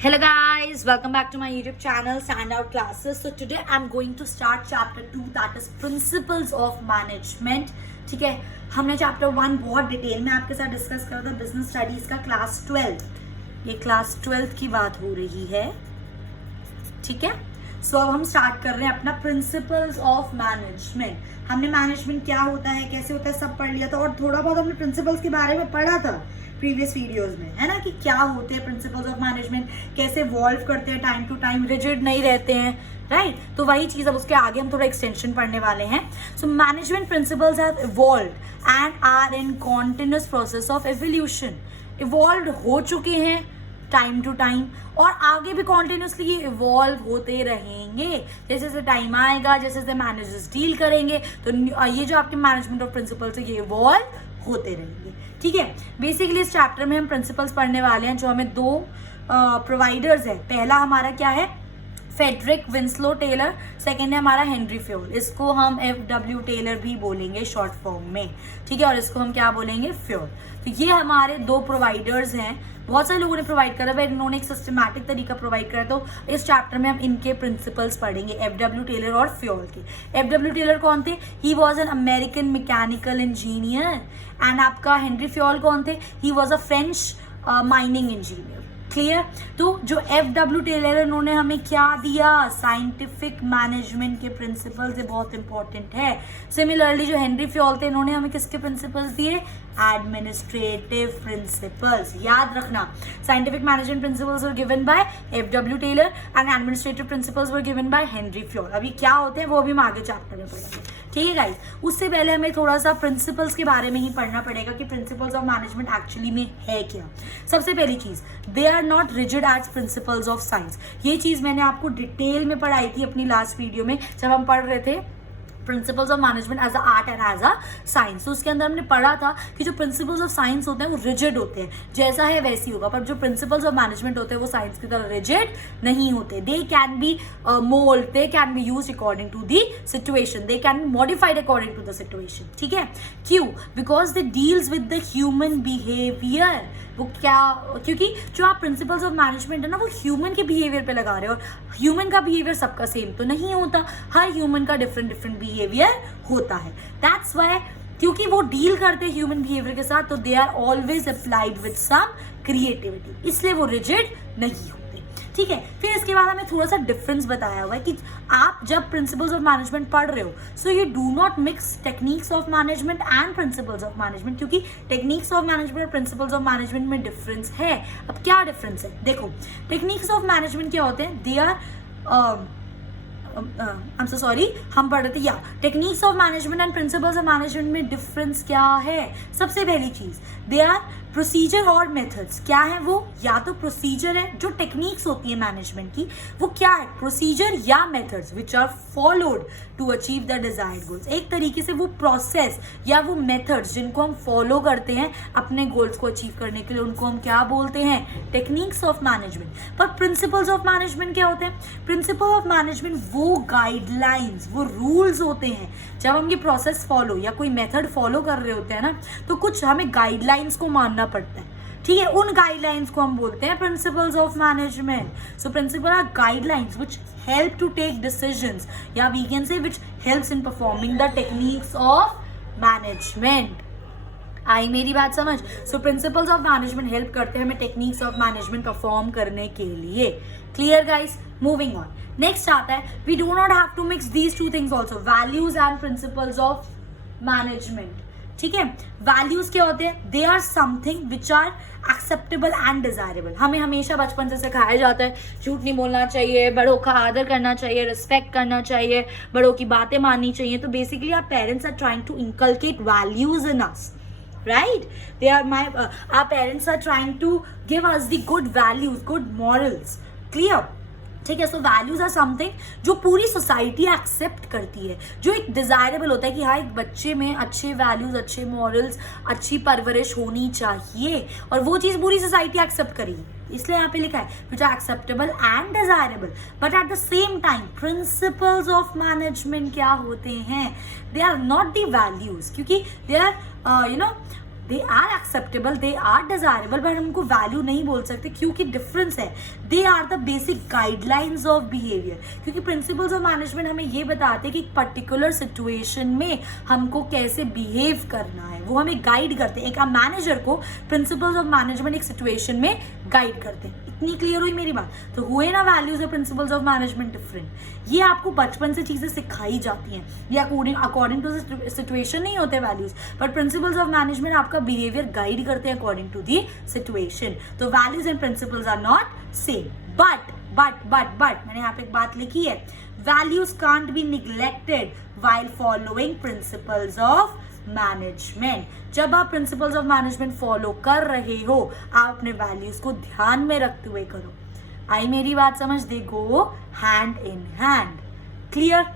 Hello guys, welcome back to my YouTube channel Standout Classes. So today I'm going to start chapter 2, that is Principles of Management. ठीक है, हमने chapter 1 बहुत detail में आपके साथ discuss करा था बिजनेस स्टडीज का क्लास 12. ये क्लास 12 की बात हो रही है. ठीक है, सो अब हम स्टार्ट कर रहे हैं अपना प्रिंसिपल्स ऑफ मैनेजमेंट. हमने मैनेजमेंट क्या होता है, कैसे होता है, सब पढ़ लिया था और थोड़ा बहुत हमने प्रिंसिपल्स के बारे में पढ़ा था प्रीवियस वीडियोस में, है ना, कि क्या होते हैं प्रिंसिपल्स ऑफ मैनेजमेंट, कैसे इवॉल्व करते हैं टाइम टू टाइम, रिजिड नहीं रहते हैं, राइट. तो वही चीज़ अब उसके आगे हम थोड़ा एक्सटेंशन पढ़ने वाले हैं. So management principles have evolved and are in continuous process of evolution. Evolve हो चुके हैं टाइम टू टाइम और आगे भी कॉन्टिन्यूसली ये इवॉल्व होते रहेंगे. जैसे जैसे टाइम आएगा, जैसे जैसे मैनेजर्स डील करेंगे, तो ये जो आपके मैनेजमेंट ऑफ प्रिंसिपल्स है ये इवॉल्व होते रहेंगे. ठीक है, बेसिकली इस चैप्टर में हम प्रिंसिपल्स पढ़ने वाले हैं जो हमें दो प्रोवाइडर्स है. पहला हमारा क्या है, फेडरिक विंस्लो टेलर. सेकेंड है हमारा हेनरी फ्योल. इसको हम FW टेलर भी बोलेंगे शॉर्ट फॉर्म में. ठीक है, और इसको हम क्या बोलेंगे, फ्योल. तो ये हमारे दो प्रोवाइडर्स हैं. बहुत सारे लोगों ने प्रोवाइड करा है, इन्होंने एक सिस्टमैटिक तरीका प्रोवाइड करा. तो इस चैप्टर में हम इनके प्रिंसिपल्स पढ़ेंगे, FW टेलर और फ्योल के. FW टेलर कौन थे, he was an American mechanical engineer. And आपका हेनरी फ्योल कौन थे, he was a French mining engineer. Clear. तो जो FW टेलर उन्होंने हमें क्या दिया, साइंटिफिक मैनेजमेंट के प्रिंसिपल्स, ये बहुत इंपॉर्टेंट है. सिमिलरली जो हेनरी फ्योल थे इन्होंने हमें किसके प्रिंसिपल्स दिए, एडमिनिस्ट्रेटिव प्रिंसिपल्स. याद रखना, scientific management principles were given by FW Taylor and administrative principles were given by Henri Fayol. अभी क्या होते हैं वो भी हम आगे चैप्टर में पढ़ेंगे. ठीक है गाइस, उससे पहले हमें थोड़ा सा प्रिंसिपल्स के बारे में ही पढ़ना पड़ेगा कि प्रिंसिपल्स ऑफ मैनेजमेंट एक्चुअली में है क्या. सबसे पहली चीज, they are not rigid as principles of science. ये चीज मैंने आपको डिटेल में पढ़ाई थी अपनी लास्ट वीडियो में जब हम पढ़ रहे थे principles of management as a art and as a science. तो उसके अंदर हमने पढ़ा था कि जो प्रिंसिपल्स ऑफ साइंस होते हैं वो रिजिड होते हैं, जैसा है वैसी होगा, पर जो प्रिंसिपल्स ऑफ मैनेजमेंट होते हैं वो साइंस की तरह रिजिड नहीं होते. They can be mould, they can be used according to the situation, they can be modified according to the situation. ठीक है, क्यों, because they deals with the human behaviour. वो क्या, क्योंकि जो आप प्रिंसिपल्स ऑफ मैनेजमेंट है ना वो ह्यूमन के बिहेवियर पे लगा रहे हो, और ह्यूमन का बिहेवियर सबका सेम तो नहीं होता, हर ह्यूमन का डिफरेंट डिफरेंट बिहेवियर होता है. दैट्स वाई, क्योंकि वो डील करते हैं ह्यूमन बिहेवियर के साथ, तो they are always applied with some creativity, इसलिए वो रिजिड नहीं होते. ठीक है, फिर इसके बाद हमें थोड़ा सा डिफरेंस बताया हुआ है कि आप जब प्रिंसिपल्स ऑफ मैनेजमेंट पढ़ रहे हो, so you do not mix techniques of management and principles of management, क्योंकि टेक्निक्स ऑफ मैनेजमेंट और प्रिंसिपल्स ऑफ मैनेजमेंट में डिफरेंस है. अब क्या डिफरेंस है, देखो, टेक्निक्स ऑफ मैनेजमेंट क्या होते हैं, they are I'm so sorry, हम पढ़ रहे थे, या techniques of management and principles of management में डिफरेंस क्या है. सबसे पहली चीज, दे आर प्रोसीजर और मेथड्स. क्या है वो, या तो प्रोसीजर है, जो टेक्निक्स होती है मैनेजमेंट की वो क्या है, प्रोसीजर या methods which are followed to achieve the desired goals. एक तरीके से वो प्रोसेस या वो मेथड्स जिनको हम फॉलो करते हैं अपने गोल्स को अचीव करने के लिए, उनको हम क्या बोलते हैं, टेक्निक्स ऑफ मैनेजमेंट. पर प्रिंसिपल्स ऑफ मैनेजमेंट क्या होते हैं, प्रिंसिपल ऑफ मैनेजमेंट वो गाइडलाइंस, वो रूल्स होते हैं. जब हम ये प्रोसेस फॉलो या कोई मेथड फॉलो कर रहे होते हैं ना, तो कुछ हमें गाइडलाइंस को मानना पड़ता है. ठीक है, उन गाइडलाइंस को हम बोलते हैं principles of management. So principle are guidelines which help to take decisions, या we can say which helps in performing the techniques of management. आई मेरी बात समझ. So principles of management help करते हैं हमें टेक्निक्स ऑफ मैनेजमेंट परफॉर्म करने के लिए. Clear guys, moving on. Next आता है, we do not have to mix these two things also, values and principles of management. ठीक है, वैल्यूज क्या होते हैं, they are something which are acceptable and desirable. हमें हमेशा बचपन से सिखाया जाता है झूठ नहीं बोलना चाहिए, बड़ों का आदर करना चाहिए, रिस्पेक्ट करना चाहिए, बड़ों की बातें माननी चाहिए. तो basically our parents are trying to inculcate values in us, right? They are our parents are trying to give us the good values, good morals. Clear? ठीक है, सो वैल्यूज आर समथिंग जो पूरी सोसाइटी एक्सेप्ट करती है, जो एक desirable होता है कि हाँ एक बच्चे में अच्छे वैल्यूज, अच्छे मॉरल्स, अच्छी परवरिश होनी चाहिए, और वो चीज़ पूरी सोसाइटी एक्सेप्ट करेगी. इसलिए यहाँ पे लिखा है which are acceptable and desirable. But at the same time principles of management क्या होते हैं, they are not the values, क्योंकि they are they are acceptable, they are desirable, but हम उनको वैल्यू नहीं बोल सकते क्योंकि डिफरेंस है. They are the basic guidelines of behaviour. क्योंकि प्रिंसिपल्स ऑफ मैनेजमेंट हमें ये बताते हैं कि पर्टिकुलर सिचुएशन में हमको कैसे बिहेव करना है, वो हमें गाइड करते हैं. एक मैनेजर को प्रिंसिपल्स ऑफ मैनेजमेंट एक सिचुएशन में गाइड करते हैं. इतनी क्लियर हुई मेरी बात? तो हुए ना वैल्यूज और प्रिंसिपल्स ऑफ मैनेजमेंट डिफरेंट. ये आपको बचपन से चीजें सिखाई जाती हैं. ये अकॉर्डिंग टू सिचुएशन नहीं होते values, but principles of management आपका बिहेवियर गाइड करते हैं अकॉर्डिंग टू दी सिचुएशन. तो values and principles are not same. But मैंने यहाँ पे एक बात लिखी है, values can't be neglected while following principles of management. जब आप प्रिंसिपल्स ऑफ मैनेजमेंट फॉलो कर रहे हो, आप अपने वैल्यूज को ध्यान में रखते हुए करो. आई मेरी बात समझ? They go hand in hand. Clear?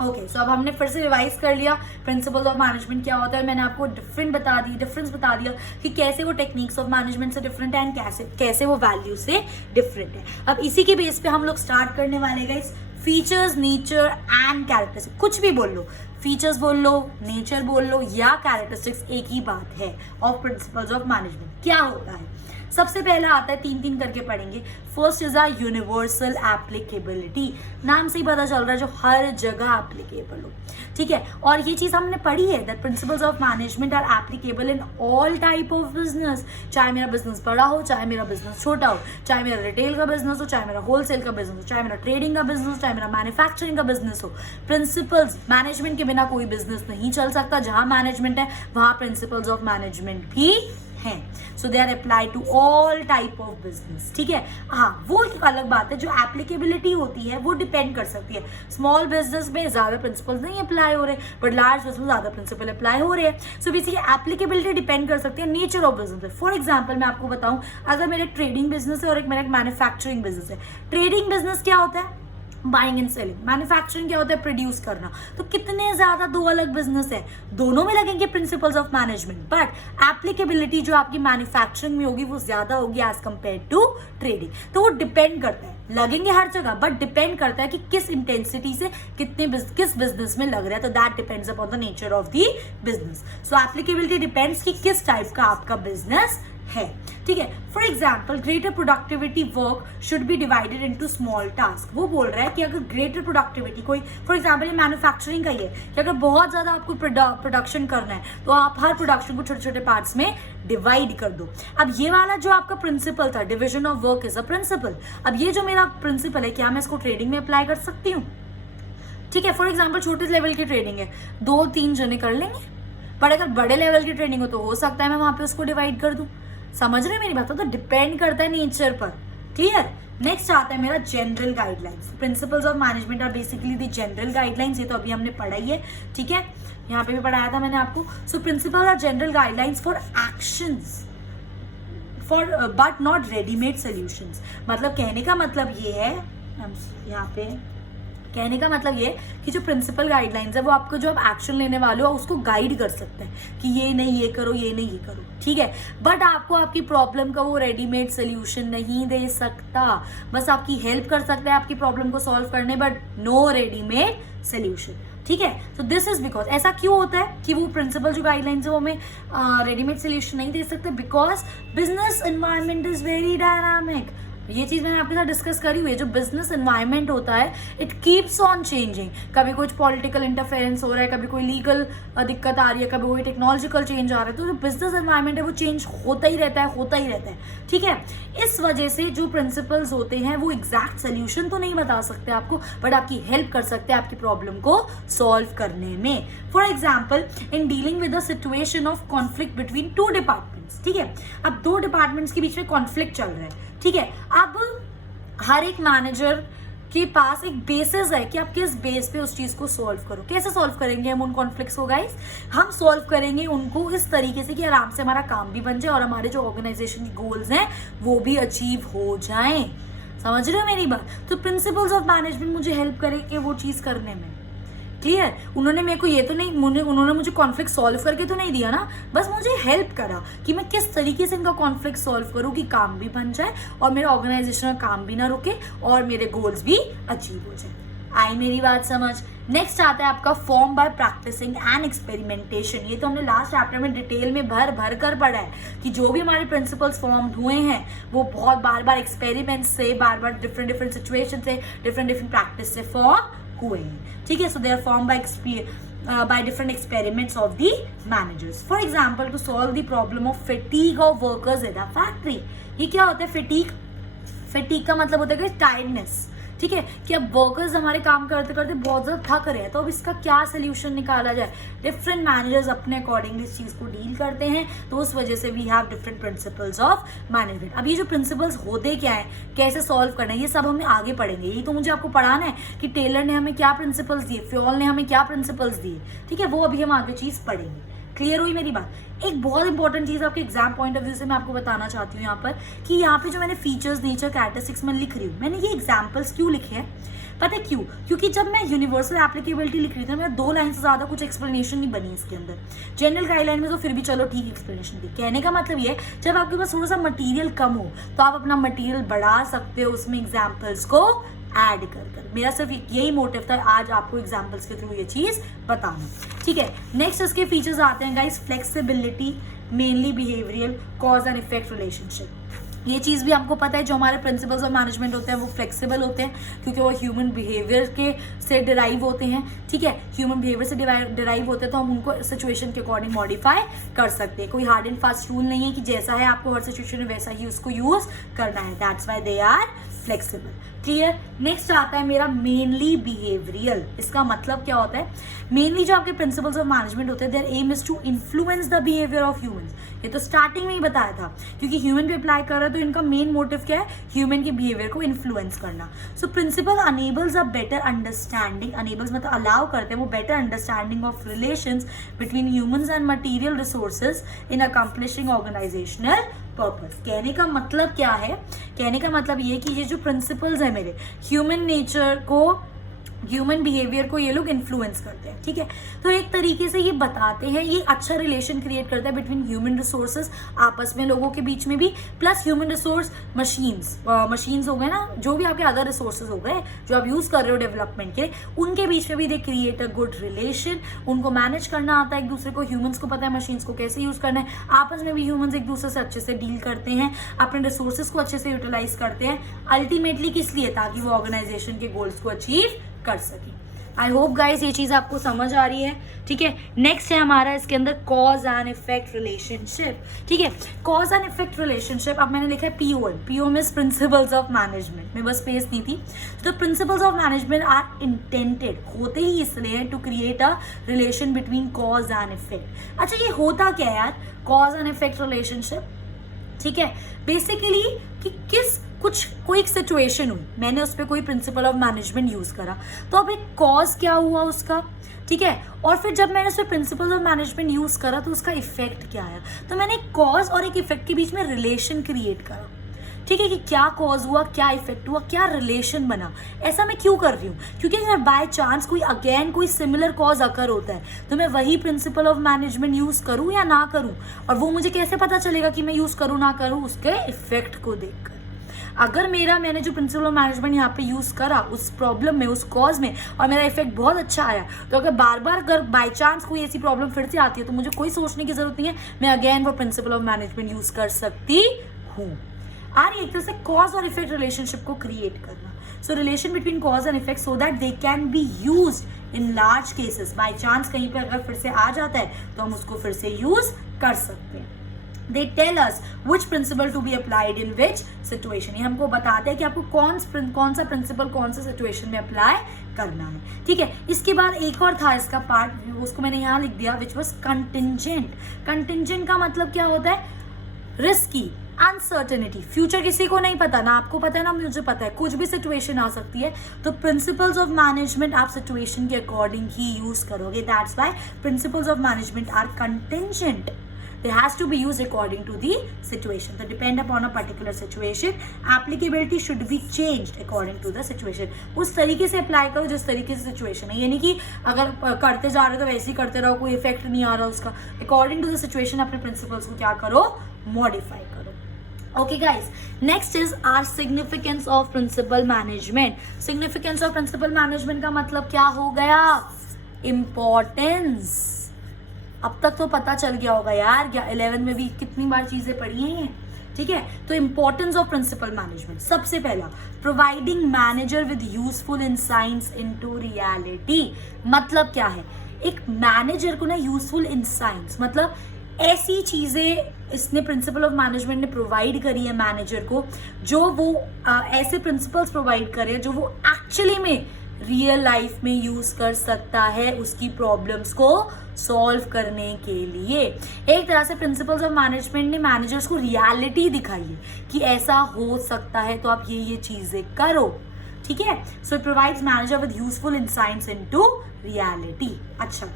Okay, so अब हमने फिर से रिवाइज कर लिया प्रिंसिपल्स ऑफ मैनेजमेंट क्या होता है. मैंने आपको डिफरेंस बता दिया कि कैसे वो टेक्निक्स ऑफ मैनेजमेंट से डिफरेंट है एंड कैसे वो वैल्यू से डिफरेंट है. अब इसी के बेस पे हम लोग स्टार्ट करने वाले guys. Features, nature and characteristics. कुछ भी बोल लो, फीचर्स बोल लो, नेचर बोल लो या कैरेक्टरिस्टिक्स, एक ही बात है ऑफ प्रिंसिपल्स ऑफ मैनेजमेंट. क्या होता है? सबसे पहला आता है, तीन तीन करके पढ़ेंगे. First is a universal applicability. नाम से ही पता चल रहा है जो हर जगह एप्लीकेबल हो. ठीक है, और ये चीज हमने पढ़ी है that principles of management are applicable in all type of business. चाहे मेरा बिजनेस बड़ा हो, चाहे मेरा बिजनेस छोटा हो, चाहे मेरा रिटेल का बिजनेस हो, चाहे मेरा होलसेल का बिजनेस हो, चाहे मेरा ट्रेडिंग का बिजनेस हो, चाहे मेरा मैन्युफैक्चरिंग का बिजनेस हो. प्रिंसिपल्स मैनेजमेंट के बिना कोई बिजनेस नहीं चल सकता. जहां मैनेजमेंट है वहां प्रिंसिपल्स ऑफ मैनेजमेंट भी हैं. So they are apply to all type of business. ठीक है, हाँ वो एक अलग बात है. जो एप्लीकेबिलिटी होती है वो डिपेंड कर सकती है. स्मॉल बिजनेस में ज्यादा प्रिंसिपल्स नहीं अप्लाई हो रहे, बट लार्ज बिजनेस में ज्यादा प्रिंसिपल अप्लाई हो रहे हैं. सो बेसिकली एप्लीकेबिलिटी डिपेंड कर सकती है नेचर ऑफ बिजनेस पे. फॉर एग्जाम्पल मैं आपको बताऊं, अगर मेरा ट्रेडिंग बिजनेस है और मेरा एक मैन्युफैक्चरिंग बिजनेस है. ट्रेडिंग बिजनेस क्या होता है? Buying and selling. मैन्युफैक्चरिंग क्या होता है? प्रोड्यूस करना. तो कितने ज्यादा दो अलग बिजनेस है, दोनों में लगेंगे principles of management, but applicability जो आपकी मैन्युफैक्चरिंग में होगी वो ज्यादा होगी एज कंपेयर टू ट्रेडिंग. तो वो डिपेंड करता है, लगेंगे हर जगह, बट डिपेंड करता है कि किस इंटेंसिटी से किस बिजनेस में लग रहा है. तो that depends upon the nature of the business. So applicability depends कि किस टाइप का आपका बिजनेस है. ठीक है, for example greater productivity work should be divided into small task. वो बोल रहा है कि अगर ग्रेटर प्रोडक्टिविटी कोई, फॉर एग्जाम्पल ये मैन्युफैक्चरिंग का ही है कि अगर बहुत ज्यादा आपको प्रोडक्शन करना है तो आप हर प्रोडक्शन को छोटे छोटे पार्ट्स में डिवाइड कर दो. अब ये वाला जो आपका प्रिंसिपल था, division of work is a principle. अब ये जो मेरा प्रिंसिपल है, क्या मैं इसको ट्रेडिंग में अप्लाई कर सकती हूँ? ठीक है, फॉर एग्जाम्पल छोटे लेवल की ट्रेडिंग है, 2-3 जने कर लेंगे, बट अगर बड़े लेवल की ट्रेडिंग हो तो हो सकता है मैं वहां पे उसको डिवाइड कर दूं. समझ रहे हैं मेरी बात? तो डिपेंड करता है नेचर पर. क्लियर? नेक्स्ट आता है मेरा general guidelines. Principles of management are basically the general guidelines. ये तो अभी हमने पढ़ा ही है. ठीक है, यहाँ पे भी पढ़ाया था मैंने आपको. So principle are general guidelines for actions for but not readymade solutions. मतलब कहने का मतलब ये है, यहाँ पे कहने का मतलब ये कि जो प्रिंसिपल गाइडलाइंस है वो आपको जो आप एक्शन लेने वाले हो उसको गाइड कर सकते हैं कि ये नहीं ये करो, ये नहीं ये करो. ठीक है, बट आपको आपकी प्रॉब्लम का वो रेडीमेड सोल्यूशन नहीं दे सकता. बस आपकी हेल्प कर सकता है आपकी प्रॉब्लम को सॉल्व करने, बट नो रेडीमेड सोल्यूशन. ठीक है, तो दिस इज बिकॉज, ऐसा क्यों होता है कि वो प्रिंसिपल जो गाइडलाइंस है वो हमें रेडीमेड सोल्यूशन नहीं दे सकते? Because business environment is very dynamic. ये चीज मैंने आपके साथ डिस्कस करी हुई है. जो बिजनेस एनवायरनमेंट होता है इट कीप्स ऑन चेंजिंग. कभी कुछ पॉलिटिकल इंटरफेरेंस हो रहा है, कभी कोई लीगल दिक्कत आ रही है, कभी कोई टेक्नोलॉजिकल चेंज आ रहा है. तो जो बिजनेस एनवायरनमेंट है वो चेंज होता ही रहता है. ठीक है, इस वजह से जो प्रिंसिपल्स होते हैं वो एग्जैक्ट सोल्यूशन तो नहीं बता सकते आपको, बट आपकी हेल्प कर सकते हैं आपकी प्रॉब्लम को सॉल्व करने में. For example in dealing with the situation of conflict between 2 departments. ठीक है, अब 2 डिपार्टमेंट्स के बीच में कॉन्फ्लिक्ट चल रहा है. ठीक है, अब हर एक मैनेजर के पास एक बेसिस है कि आप किस बेस पे उस चीज को सॉल्व करो. कैसे सॉल्व करेंगे हम उन कॉन्फ्लिक्ट्स को गाइस? हम सॉल्व करेंगे उनको इस तरीके से कि आराम से हमारा काम भी बन जाए और हमारे जो ऑर्गेनाइजेशन की गोल्स हैं वो भी अचीव हो जाएं. समझ रहे हो मेरी बात? तो प्रिंसिपल्स ऑफ मैनेजमेंट मुझे हेल्प करेंगे वो चीज करने में. क्लियर? उन्होंने मेरे को ये तो नहीं, उन्होंने मुझे कॉन्फ्लिक्ट सॉल्व करके तो नहीं दिया ना, बस मुझे हेल्प करा कि मैं किस तरीके से इनका कॉन्फ्लिक्ट सॉल्व करूं कि काम भी बन जाए और मेरा ऑर्गेनाइजेशन का काम भी ना रुके और मेरे गोल्स भी अचीव हो जाए. आई मेरी बात समझ। नेक्स्ट आता है आपका form by practising and experimentation. ये तो हमने लास्ट चैप्टर में डिटेल में भर कर पढ़ा है कि जो भी हमारे प्रिंसिपल्स फॉर्म हुए हैं वो बहुत बार एक्सपेरिमेंट से, बार डिफरेंट सिचुएशन से, डिफरेंट प्रैक्टिस से फॉर्म हुए हैं। ठीक है, so they are form by different experiments of the managers. For example, to solve the problem of fatigue of workers in a factory. ये क्या होता है fatigue का मतलब होता है टायर्डनेस। ठीक है, कि अब वर्कर्स हमारे काम करते करते बहुत ज़्यादा थक रहे हैं, तो अब इसका क्या सोल्यूशन निकाला जाए। डिफरेंट मैनेजर्स अपने अकॉर्डिंगली इस चीज़ को डील करते हैं, तो उस वजह से we have different principles of management. अब ये जो प्रिंसिपल्स होते क्या है, कैसे सॉल्व करना है, ये सब हमें आगे पढ़ेंगे। ये तो मुझे आपको पढ़ाना है कि टेलर ने हमें क्या प्रिंसिपल्स दिए, फ्योल ने हमें क्या प्रिंसिपल्स दिए। ठीक है, वो अभी हम आगे चीज़ पढ़ेंगे। क्लियर हुई मेरी बात। एक बहुत इंपॉर्टेंट चीज़ आपके एग्जाम पॉइंट ऑफ व्यू से मैं आपको बताना चाहती हूँ यहाँ पर, कि यहाँ पे जो मैंने फीचर्स, नेचर, कैरेक्टरिस्टिक्स में लिख रही हूँ, मैंने ये एग्जाम्पल्स क्यों लिखे हैं पता है क्यों? क्योंकि जब मैं यूनिवर्सल एप्लीकेबिलिटी लिख रही थी, मेरा 2 लाइन से ज़्यादा कुछ एक्सप्लेनेशन नहीं बनी इसके अंदर। जनरल गाइडलाइन में तो फिर भी चलो ठीक एक्सप्लेनेशन थी। कहने का मतलब ये, जब आपके पास थोड़ा सा मटीरियल कम हो तो आप अपना मटीरियल बढ़ा सकते हो उसमें एग्जाम्पल्स को ऐड कर। मेरा सिर्फ यही मोटिव था आज आपको एग्जाम्पल्स के थ्रू ये चीज़ बताना। ठीक है, नेक्स्ट इसके फीचर्स आते हैं guys, flexibility, mainly behavioural, cause and effect relationship. ये चीज़ भी हमको पता है, जो हमारे प्रिंसिपल्स ऑफ मैनेजमेंट होते हैं वो फ्लेक्सिबल होते हैं क्योंकि वो ह्यूमन बिहेवियर के से डिराइव होते हैं। ठीक है, ह्यूमन बिहेवियर से डिराइव होते हैं, तो हम उनको सिचुएशन के अकॉर्डिंग मॉडिफाई कर सकते हैं। कोई हार्ड एंड फास्ट रूल नहीं है कि जैसा है आपको हर सिचुएशन में वैसा ही उसको यूज करना है। That's why they are flexible. Clear. Next आता है मेरा मेनली बिहेवियरल। इसका मतलब क्या होता है, मेनली जो आपके प्रिंसिपल्स ऑफ मैनेजमेंट होते हैं, their aim is to influence the behaviour of humans. ये तो स्टार्टिंग में ही बताया था, क्योंकि ह्यूमन पे अप्लाई कर रहा है तो इनका मेन मोटिव क्या है, ह्यूमन के बिहेवियर को इन्फ्लुएंस करना। So principle enables a better understanding, enables मतलब अलाउ करते हैं वो better understanding of relations between humans and material resources in accomplishing organisational purpose. कहने का मतलब क्या है, कहने का मतलब ये कि ये जो प्रिंसिपल्स है मेरे, ह्यूमन नेचर को, ह्यूमन बिहेवियर को ये लोग इन्फ्लुएंस करते हैं। ठीक है, तो एक तरीके से ये बताते हैं, ये अच्छा रिलेशन क्रिएट करता है बिटवीन ह्यूमन रिसोर्सेज, आपस में लोगों के बीच में भी, प्लस ह्यूमन रिसोर्स मशीन्स हो गए ना, जो भी आपके अदर रिसोर्सेज हो गए जो आप यूज कर रहे हो डेवलपमेंट के, उनके बीच में भी they create a good relation. उनको मैनेज करना आता है एक दूसरे को, ह्यूमंस को पता है मशीन्स को कैसे यूज करना है, आपस में भी ह्यूमंस एक दूसरे से अच्छे से डील करते हैं, अपने रिसोर्सेज को अच्छे से यूटिलाइज करते हैं, अल्टीमेटली किस लिए, ताकि वो ऑर्गेनाइजेशन के गोल्स को अचीव कर सके। आई होप गाइस ये चीज आपको समझ आ रही है। ठीक है, नेक्स्ट है हमारा इसके अंदर कॉज एंड इफेक्ट रिलेशनशिप। ठीक है, कॉज एंड इफेक्ट रिलेशनशिप, अब मैंने लिखा है PO means principles of management, में बस स्पेस नहीं थी। तो principles of management are intended, होते ही इसलिए to create a relation between cause and effect. अच्छा, ये होता क्या है यार कॉज एंड इफेक्ट रिलेशनशिप? ठीक है, बेसिकली कि कोई एक सिचुएशन हुई, मैंने उस पर कोई प्रिंसिपल ऑफ मैनेजमेंट यूज करा, तो अब एक कॉज क्या हुआ उसका। ठीक है, और फिर जब मैंने उस पर प्रिंसिपल ऑफ मैनेजमेंट यूज करा तो उसका इफेक्ट क्या आया। तो मैंने एक कॉज और एक इफेक्ट के बीच में रिलेशन क्रिएट करा। ठीक है, कि क्या कॉज हुआ, क्या इफेक्ट हुआ, क्या रिलेशन बना। ऐसा मैं क्यों कर रही हूँ, क्योंकि अगर बाय चांस कोई सिमिलर कॉज अकर होता है तो मैं वही प्रिंसिपल ऑफ मैनेजमेंट यूज करूँ या ना करूँ, और वो मुझे कैसे पता चलेगा कि मैं यूज करूँ ना करूँ, उसके इफेक्ट को देखकर। अगर मैंने जो प्रिंसिपल ऑफ मैनेजमेंट यहाँ पे यूज करा उस प्रॉब्लम में, उस कॉज में, और मेरा इफेक्ट बहुत अच्छा आया, तो अगर बार बार अगर बाय चांस कोई ऐसी प्रॉब्लम फिर से आती है तो मुझे कोई सोचने की जरूरत नहीं है, मैं अगेन वो प्रिंसिपल ऑफ मैनेजमेंट यूज कर सकती हूँ। आ रही एक तरह से कॉज और इफेक्ट रिलेशनशिप को क्रिएट करना। सो relation between cause and effect so that they can be used in large cases. By chance कहीं पर अगर फिर से आ जाता है तो हम उसको फिर से यूज कर सकते हैं। They tell us which principle to be applied in which situation. ये हमको बताते हैं कि आपको कौन सा प्रिंसिपल कौन सा सिचुएशन में अप्लाई करना है। ठीक है, इसके बाद एक और था इसका पार्ट, उसको मैंने यहाँ लिख दिया, which was contingent. Contingent का मतलब क्या होता है, रिस्की, अनसर्टेनिटी, फ्यूचर किसी को नहीं पता, ना आपको पता है ना मुझे पता है, कुछ भी सिचुएशन आ सकती है, तो प्रिंसिपल्स ऑफ मैनेजमेंट आप सिचुएशन के अकॉर्डिंग ही यूज करोगे। That's why principles of management are contingent. They has to be used according to the situation. So depend upon a particular situation. Applicability should be changed according to the situation. उस तरीके से apply करो जिस तरीके से situation है, यानी कि अगर करते जा रहे हो तो वैसे ही करते रहो, कोई इफेक्ट नहीं आ रहा उसका। अकॉर्डिंग टू द सिचुएशन अपने प्रिंसिपल्स को क्या करो, मॉडिफाई करो। Okay guys, next is our significance of principal management. Significance of principal management का मतलब क्या हो गया? Importance. अब तक तो पता चल गया होगा यार, 11 में भी कितनी बार चीजें पढ़ी हैं ये, ठीक है। तो इंपॉर्टेंस ऑफ प्रिंसिपल मैनेजमेंट, सबसे पहला providing manager with useful insights into reality. मतलब क्या है? एक मैनेजर को ना यूजफुल इंसाइट्स मतलब ऐसी चीजें इसने प्रिंसिपल ऑफ मैनेजमेंट ने प्रोवाइड करी है मैनेजर को, जो वो ऐसे प्रिंसिपल्स प्रोवाइड करे जो वो एक्चुअली में रियल लाइफ में यूज कर सकता है उसकी प्रॉब्लम्स को सॉल्व करने के लिए। एक तरह से प्रिंसिपल्स ऑफ मैनेजमेंट ने मैनेजर्स को रियलिटी दिखाई है कि ऐसा हो सकता है, तो आप ये चीजें करो, ठीक है। So it provides manager with useful insights into reality. अच्छा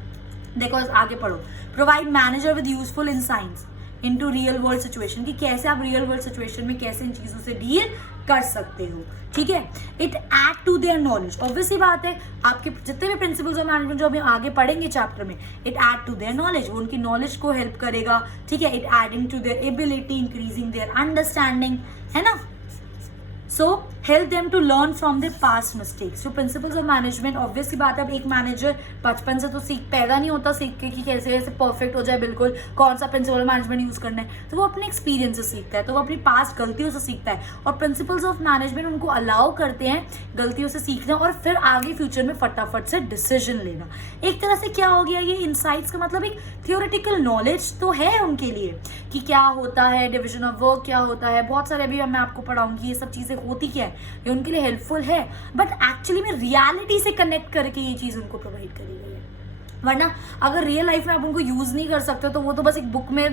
देखो आगे पढ़ो, provide manager with useful insights into real world situation, कि कैसे आप रियल वर्ल्ड सिचुएशन में कैसे इन चीजों से डील कर सकते हो, ठीक है। It add to their knowledge, obviously बात है, आपके जितने भी प्रिंसिपल्स ऑफ मैनेजमेंट जो अभी आगे पढ़ेंगे चैप्टर में, it add to their knowledge, वो उनकी नॉलेज को हेल्प करेगा, ठीक है। It adding to their ability, increasing their understanding, है ना। So help them to learn from the past mistakes. जो प्रिंसिपल्स ऑफ मैनेजमेंट, ऑब्वियसली बात है, अब एक मैनेजर बचपन से तो पैदा नहीं होता सीख के कि कैसे कैसे परफेक्ट हो जाए, बिल्कुल कौन सा प्रिंसिपल मैनेजमेंट यूज करना है, तो वो अपने एक्सपीरियंस से सीखता है, तो वो अपनी पास्ट गलतियों से सीखता है, और प्रिंसिपल्स ऑफ मैनेजमेंट उनको अलाउ करते हैं गलतियों से सीखना और फिर आगे फ्यूचर में फटाफट से डिसीजन लेना। एक तरह से क्या हो गया, ये इनसाइट्स का मतलब एक थियोरेटिकल नॉलेज तो है उनके लिए कि क्या होता है, डिविजन ऑफ वर्क क्या होता है, बहुत सारे अभी मैं आपको पढ़ाऊंगी ये सब चीजें होती क्या है, ये उनके लिए हेल्पफुल है, बट एक्चुअली में रियलिटी से कनेक्ट करके ये चीज उनको प्रोवाइड करी गई है। वरना अगर रियल लाइफ में आप उनको यूज नहीं कर सकते तो वो तो बस एक बुक में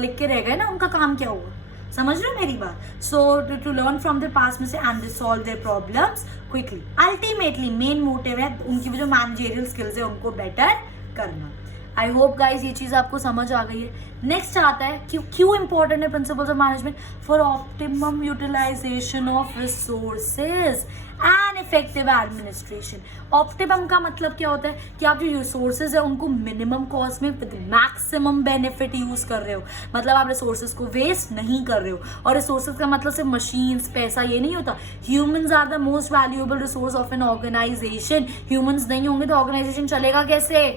लिख के रह गए ना, उनका काम क्या हुआ, समझ रहे हो मेरी बात। So to learn from their past में से and solve their problems quickly. Ultimately main motive है उनकी जो मैनेजरियल स्किल्स है उनको बेटर करना। आई होप गाइज ये चीज आपको समझ आ गई है। नेक्स्ट आता है क्यों इंपॉर्टेंट है principles of management, for optimum utilisation of resources and effective administration. Optimum का मतलब क्या होता है कि आप जो रिसोर्सेज है उनको मिनिमम कॉस्ट में विद मैक्सिमम बेनिफिट यूज कर रहे हो, मतलब आप रिसोर्सेज को वेस्ट नहीं कर रहे हो। और रिसोर्सेज का मतलब सिर्फ मशीन्स पैसा ये नहीं होता, humans are the most valuable resource of an organisation. Humans नहीं होंगे तो ऑर्गेनाइजेशन चलेगा कैसे,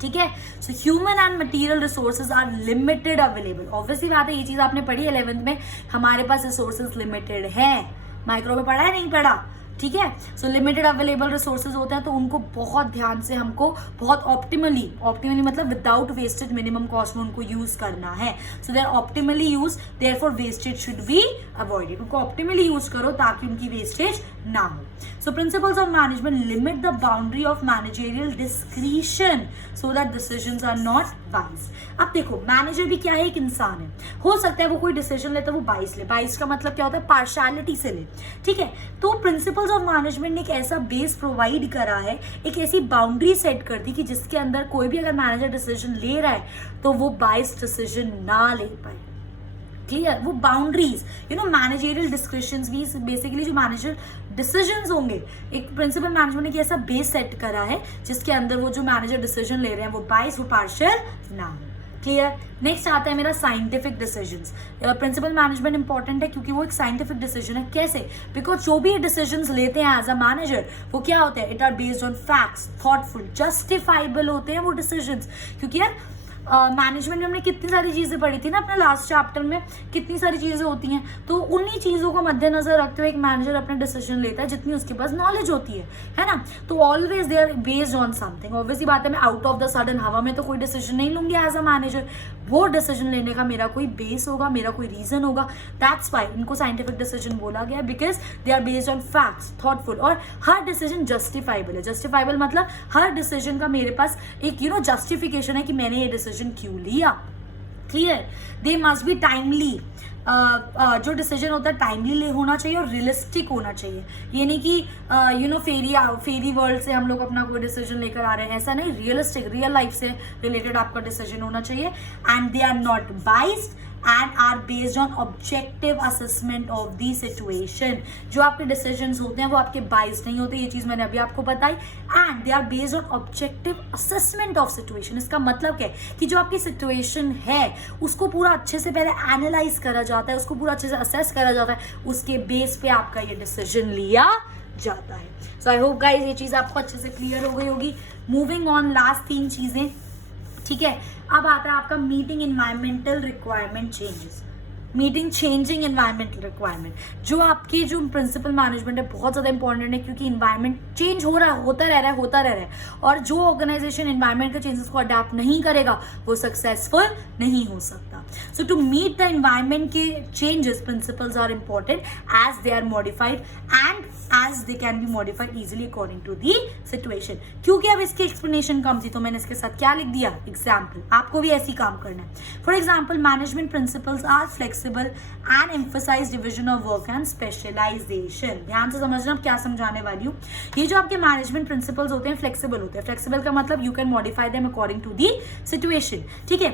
ठीक है। So human and material resources are limited available. Obviously बात है, ये चीज आपने पढ़ी 11th में, हमारे पास रिसोर्सेज लिमिटेड है। माइक्रो में पढ़ा है, नहीं पढ़ा, ठीक है। सो लिमिटेड अवेलेबल रिसोर्सेज होते हैं तो उनको बहुत ध्यान से हमको बहुत ऑप्टिमली मतलब विदाउट वेस्टेज मिनिमम कॉस्ट में उनको यूज करना है। So they are optimally use, therefore wastage should be avoided. उनको ऑप्टिमली यूज करो ताकि उनकी वेस्टेज ना हो। So principles of management limit the boundary of managerial discretion so that decisions are not bias. अब देखो मैनेजर भी क्या है, एक इंसान है, हो सकता है वो कोई डिसीजन लेता है वो बाइस ले, बाइस का मतलब क्या होता है, पार्शियलिटी से ले, ठीक है। तो प्रिंसिपल्स ऑफ मैनेजमेंट ने एक ऐसा बेस प्रोवाइड करा है, एक ऐसी बाउंड्री सेट कर दी कि जिसके अंदर कोई भी अगर मैनेजर डिसीजन ले रहा है तो वो बाइस डिसीजन ना ले पाए। क्लियर, वो बाउंड्रीज, मैनेजरियल डिस्क्रिप्शंस भी बेसिकली जो मैनेजर डिसीजंस होंगे, एक प्रिंसिपल मैनेजमेंट ने एक ऐसा बेस सेट करा है जिसके अंदर वो जो मैनेजर डिसीजन ले रहे हैं वो बाइस, वो पार्शियल ना हो। क्लियर। नेक्स्ट आता है मेरा scientific decisions. Principle management important है क्योंकि वो एक साइंटिफिक डिसीजन है। कैसे? बिकॉज जो भी डिसीजंस लेते हैं एज अ मैनेजर वो क्या होते हैं, it are based on facts, thoughtful, justifiable होते हैं वो डिसीजंस। क्योंकि यार मैनेजमेंट में हमने कितनी सारी चीजें पढ़ी थी ना अपने लास्ट चैप्टर में, कितनी सारी चीजें होती हैं, तो उन्हीं चीजों को मद्देनजर रखते हुए एक मैनेजर अपना डिसीजन लेता है जितनी उसके पास नॉलेज होती है ना। तो always they are based on something. Obviously बात है, मैं आउट ऑफ द सडन हवा में तो कोई डिसीजन नहीं लूंगी एज अ मैनेजर, वो डिसीजन लेने का मेरा कोई बेस होगा, मेरा कोई रीजन होगा। दैट्स वाई इनको साइंटिफिक डिसीजन बोला गया, because they are based on facts, thoughtful, और हर डिसीजन जस्टिफाइबल है। जस्टिफाइबल मतलब हर डिसीजन का मेरे पास एक जस्टिफिकेशन है कि मैंने ये डिसीजन क्यों लिया। Clear. They must be timely, जो डिसीजन होता है टाइमली होना चाहिए और रियलिस्टिक होना चाहिए। ये नहीं कि फेरी वर्ल्ड से हम लोग अपना कोई डिसीजन लेकर आ रहे हैं, ऐसा नहीं। रियलिस्टिक, रियल लाइफ से रिलेटेड आपका डिसीजन होना चाहिए। And they are not biased and are based on objective assessment of the situation. जो आपके डिसीजंस होते हैं वो आपके बाइस्ड नहीं होते, ये चीज मैंने अभी आपको बताई। And they are based on objective assessment of situation. इसका मतलब क्या है कि जो आपकी सिचुएशन है उसको पूरा अच्छे से पहले एनालाइज करा जाता है, उसको पूरा अच्छे से असेस करा जाता है, उसके बेस पे आपका ये डिसीजन लिया जाता है। सो आई होप गाइस ये चीज आपको अच्छे से क्लियर हो गई होगी। मूविंग ऑन, लास्ट 3 चीजें, ठीक है। अब आता है आपका meeting environmental requirement changes. Meeting changing environmental requirement, जो आपकी जो प्रिंसिपल मैनेजमेंट है बहुत ज़्यादा इंपॉर्टेंट है, क्योंकि इन्वायरमेंट चेंज हो रहा है, होता रह रहा है। और जो ऑर्गेनाइजेशन इन्वायरमेंट के चेंजेस को अडेप्ट नहीं करेगा वो सक्सेसफुल नहीं हो सकता। So to meet the environment के changes, principles are important as they are modified and as they can be modified easily according to the situation. क्योंकि अब इसकी एक्सप्लेनेशन कम थी तो मैंने इसके साथ क्या लिख दिया, एग्जाम्पल। आपको भी ऐसी काम करना है। For example, management principles are flexible and emphasise division of work and specialisation. ध्यान से समझना अब क्या समझाने वाली हूँ। ये जो आपके मैनेजमेंट प्रिंसिपल्स होते हैं फ्लेक्सिबल होते हैं। फ्लेक्सिबल का मतलब you can modify them according to the situation, ठीक है।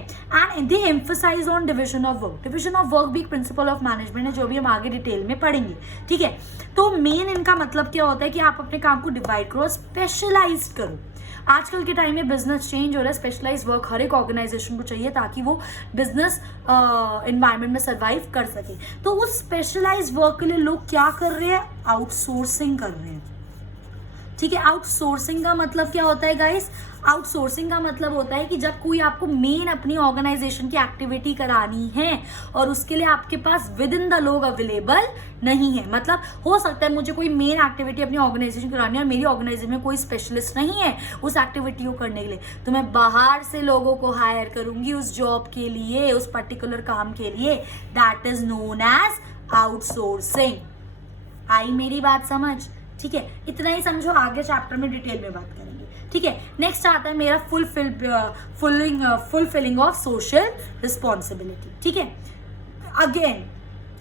And they emphasise on division of work. Division of work भी एक प्रिंसिपल ऑफ मैनेजमेंट है, जो भी हम आगे डिटेल में पढ़ेंगे, ठीक है। तो मेन इनका मतलब क्या होता है कि आप अपने काम को डिवाइड करो, स्पेशलाइज करो। आजकल के टाइम में बिजनेस चेंज हो रहा है, स्पेशलाइज वर्क हर एक ऑर्गेनाइजेशन को चाहिए ताकि वो बिजनेस एनवायरनमेंट में सर्वाइव कर सके। तो उस स्पेशलाइज वर्क के लिए लोग क्या कर रहे हैं, आउटसोर्सिंग कर रहे हैं, ठीक है। आउटसोर्सिंग का मतलब क्या होता है गाइस, आउटसोर्सिंग का मतलब होता है कि जब कोई आपको मेन अपनी ऑर्गेनाइजेशन की एक्टिविटी करानी है और उसके लिए आपके पास विद इन द लोग अवेलेबल नहीं है। मतलब हो सकता है मुझे कोई मेन एक्टिविटी अपनी ऑर्गेनाइजेशन करानी है और मेरी ऑर्गेनाइजेशन में कोई स्पेशलिस्ट नहीं है उस एक्टिविटी को करने के लिए, तो मैं बाहर से लोगों को हायर करूंगी उस जॉब के लिए, उस पर्टिकुलर काम के लिए। That is known as outsourcing. आई मेरी बात समझ, ठीक है। इतना ही समझो, आगे चैप्टर में डिटेल में बात करेंगे, ठीक है। नेक्स्ट आता है मेरा फुलफिलिंग ऑफ सोशल रिस्पॉन्सिबिलिटी, ठीक है। अगेन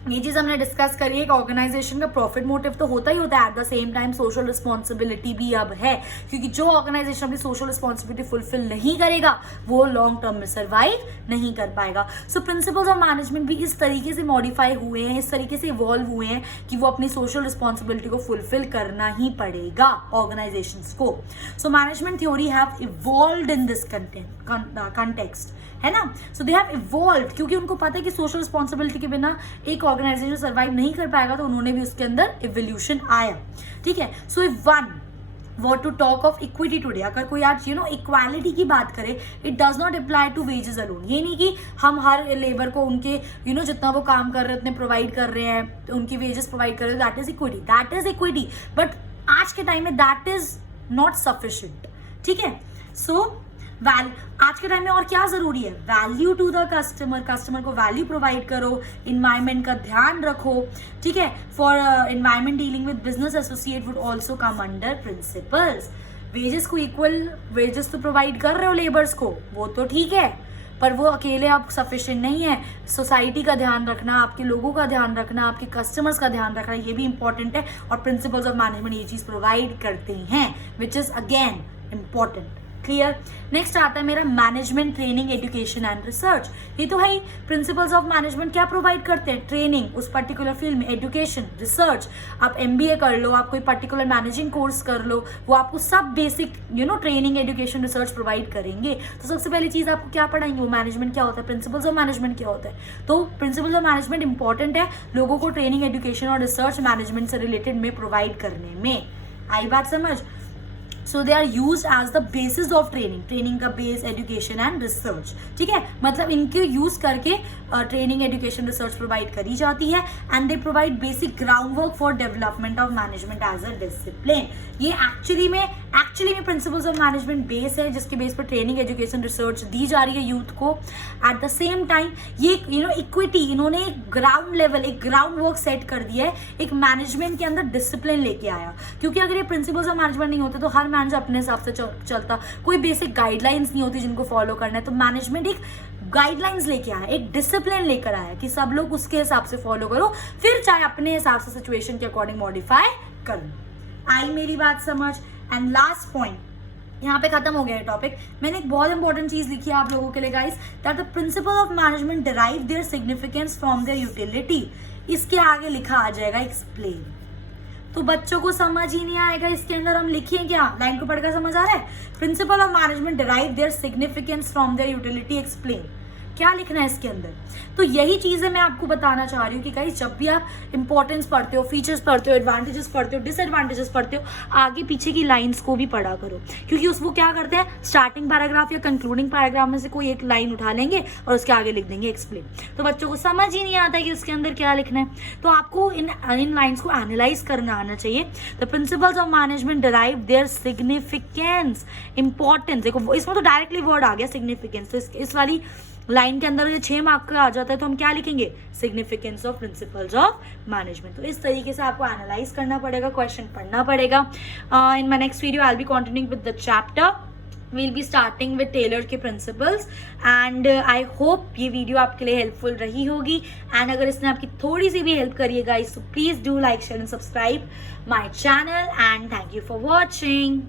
ये चीज हमने डिस्कस करी, एक ऑर्गेनाइजेशन का प्रॉफिट मोटिव तो होता ही होता है, eight the same time social responsibility भी अब है, क्योंकि जो ऑर्गेनाइजेशन अपनी सोशल रिस्पॉन्सिबिलिटी फुलफिल नहीं करेगा वो लॉन्ग टर्म में सर्वाइव नहीं कर पाएगा। सो प्रिंसिपल्स ऑफ मैनेजमेंट भी इस तरीके से मॉडिफाई हुए हैं, इस तरीके से इवॉल्व हुए हैं कि वो अपनी सोशल रिस्पॉन्सिबिलिटी को फुलफिल करना ही पड़ेगा ऑर्गेनाइजेशंस को। So management theory have evolved in this context, है ना। सो दे हैव इवॉल्व्ड, क्योंकि उनको पता है कि सोशल रिस्पॉन्सिबिलिटी के बिना एक ऑर्गेनाइजेशन सर्वाइव नहीं कर पाएगा, तो उन्होंने भी उसके अंदर इवोल्यूशन आया, ठीक है। So if one want to talk of equity today, अगर कोई आज इक्वालिटी की बात करे, it does not apply to wages alone. ये नहीं कि हम हर लेबर को उनके जितना वो काम कर रहे हैं उतने प्रोवाइड कर रहे हैं, तो उनकी वेजेस प्रोवाइड कर रहे हैं, दैट इज इक्विटी। बट आज के टाइम में दैट इज नॉट सफिशिएंट, ठीक है। सो आज के टाइम में और क्या जरूरी है, value to the customer, customer को वैल्यू प्रोवाइड करो, इन्वायरमेंट का ध्यान रखो, ठीक है। For environment dealing with business associate would also come under principles. Wages को इक्वल वेजेस तो प्रोवाइड कर रहे हो लेबर्स को, वो तो ठीक है, पर वो अकेले आप सफिशिएंट नहीं है। सोसाइटी का ध्यान रखना, आपके लोगों का ध्यान रखना, आपके कस्टमर्स का ध्यान रखना, ये भी इंपॉर्टेंट है, और प्रिंसिपल्स ऑफ मैनेजमेंट ये चीज प्रोवाइड करते हैं, which is again important. Clear. Next आता है मेरा management training education and research. ये तो है ही, प्रिंसिपल्स ऑफ मैनेजमेंट क्या प्रोवाइड करते हैं, ट्रेनिंग उस पर्टिकुलर फील्ड में, एजुकेशन, रिसर्च। आप MBA कर लो, आप कोई पर्टिकुलर मैनेजिंग कोर्स कर लो, वो आपको सब basic training education research provide करेंगे। तो सबसे पहली चीज आपको क्या पढ़ाएंगे, वो मैनेजमेंट क्या होता है, प्रिंसिपल्स ऑफ मैनेजमेंट क्या होता है। तो प्रिंसिपल्स ऑफ मैनेजमेंट इंपॉर्टेंट है लोगों को ट्रेनिंग, एजुकेशन और रिसर्च मैनेजमेंट से रिलेटेड में प्रोवाइड करने में। आई बात समझ। So they are use as the basis of training का बेस, एजुकेशन एंड रिसर्च, ठीक है। मतलब इनके यूज करके ट्रेनिंग, एजुकेशन, रिसर्च प्रोवाइड करी जाती है, and they provide basic ground work for development of management as a discipline. ये एक्चुअली में प्रिंसिपल्स ऑफ मैनेजमेंट बेस है, जिसके बेस पर ट्रेनिंग, एजुकेशन, रिसर्च दी जा रही है यूथ को। एट द सेम टाइम ये इक्विटी, इन्होंने ग्राउंड लेवल, एक ग्राउंड वर्क सेट कर दिया है, एक मैनेजमेंट के अंदर डिसिप्लिन लेके आया। क्योंकि अगर ये प्रिंसिपल्स ऑफ मैनेजमेंट नहीं होते तो हर मैनेजर अपने हिसाब से चलता, कोई बेसिक गाइडलाइंस नहीं होती जिनको फॉलो करना है। तो मैनेजमेंट एक गाइडलाइंस लेके आया, एक डिसिप्लिन लेकर आया कि सब लोग उसके हिसाब से फॉलो करो, फिर चाहे अपने हिसाब से सिचुएशन के अकॉर्डिंग मॉडिफाई करो। आई मेरी बात समझ। एंड लास्ट पॉइंट, यहाँ पे खत्म हो गया टॉपिक। मैंने एक बहुत इंपॉर्टेंट चीज लिखी है आप लोगों के लिए guys, that the principle of management derive their significance from their utility. इसके आगे लिखा आ जाएगा एक्सप्लेन। तो बच्चों को समझ ही नहीं आएगा इसके अंदर हम लिखें क्या, लाइन को पढ़कर समझ आ रहा है? Principle of management derive their significance from their utility, explain. क्या लिखना है इसके अंदर? तो यही चीजें मैं आपको बताना चाह रही हूँ कि गाइस जब भी आप इंपॉर्टेंस पढ़ते हो, फीचर्स पढ़ते हो, एडवांटेजेस पढ़ते हो, डिसएडवांटेजेस पढ़ते हो, आगे पीछे की लाइंस को भी पढ़ा करो, क्योंकि वो क्या करते हैं, स्टार्टिंग पैराग्राफ या कंक्लूडिंग पैराग्राफ में से कोई एक लाइन उठा लेंगे और उसके आगे लिख देंगे एक्सप्लेन। तो बच्चों को समझ ही नहीं आता कि उसके अंदर क्या लिखना है। तो आपको इन लाइन्स को एनालाइज करना आना चाहिए। The principles of management derive their significance, importance. देखो इसमें तो डायरेक्टली वर्ड आ गया सिग्निफिकेंस, तो इस वाली लाइन के अंदर ये 6 मार्क का आ जाता है, तो हम क्या लिखेंगे, significance of principles of management. तो इस तरीके से आपको एनालाइज करना पड़ेगा, क्वेश्चन पढ़ना पड़ेगा। In my next video I will be continuing with the chapter, we'll be starting with Taylor के प्रिंसिपल्स एंड आई होप ये वीडियो आपके लिए हेल्पफुल रही होगी। एंड अगर इसने आपकी थोड़ी सी भी हेल्प करी है गाइस, तो please do like, share and subscribe my channel and thank you for watching.